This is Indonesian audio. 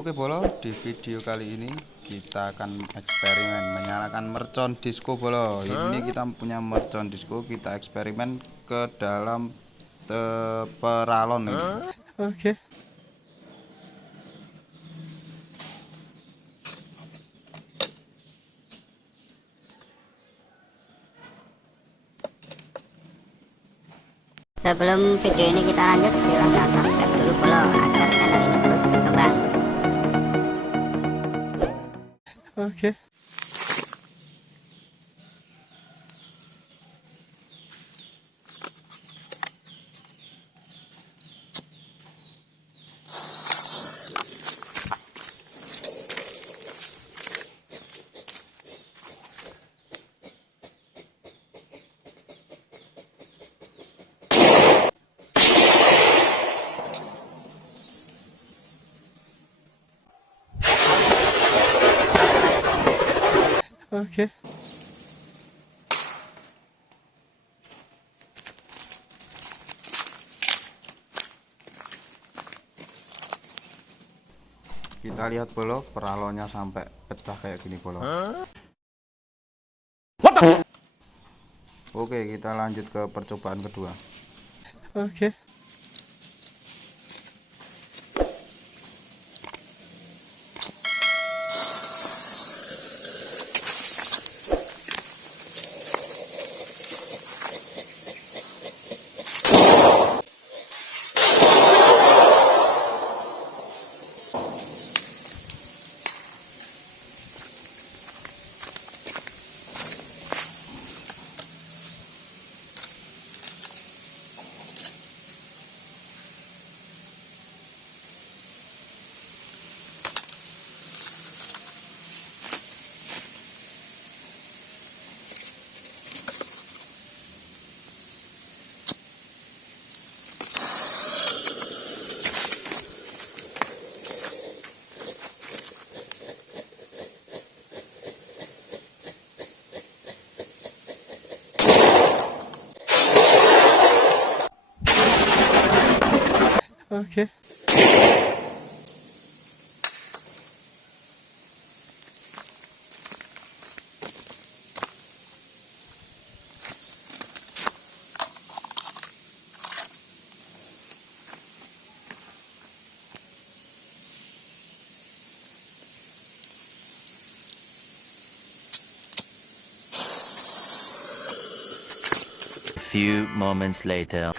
Oke Bolo, di video kali ini kita akan eksperimen menyalakan mercon disco Bolo. Ini kita punya mercon disco, kita eksperimen ke dalam peralon ini. Oke. Sebelum video ini kita lanjut, silahkan subscribe dulu Bolo agar channel ini terus berkembang. Oke. Oke. Kita lihat Bolo, peralonnya sampai pecah kayak gini Bolo. Oke, kita lanjut ke percobaan kedua. Oke. Oke. Few moments later.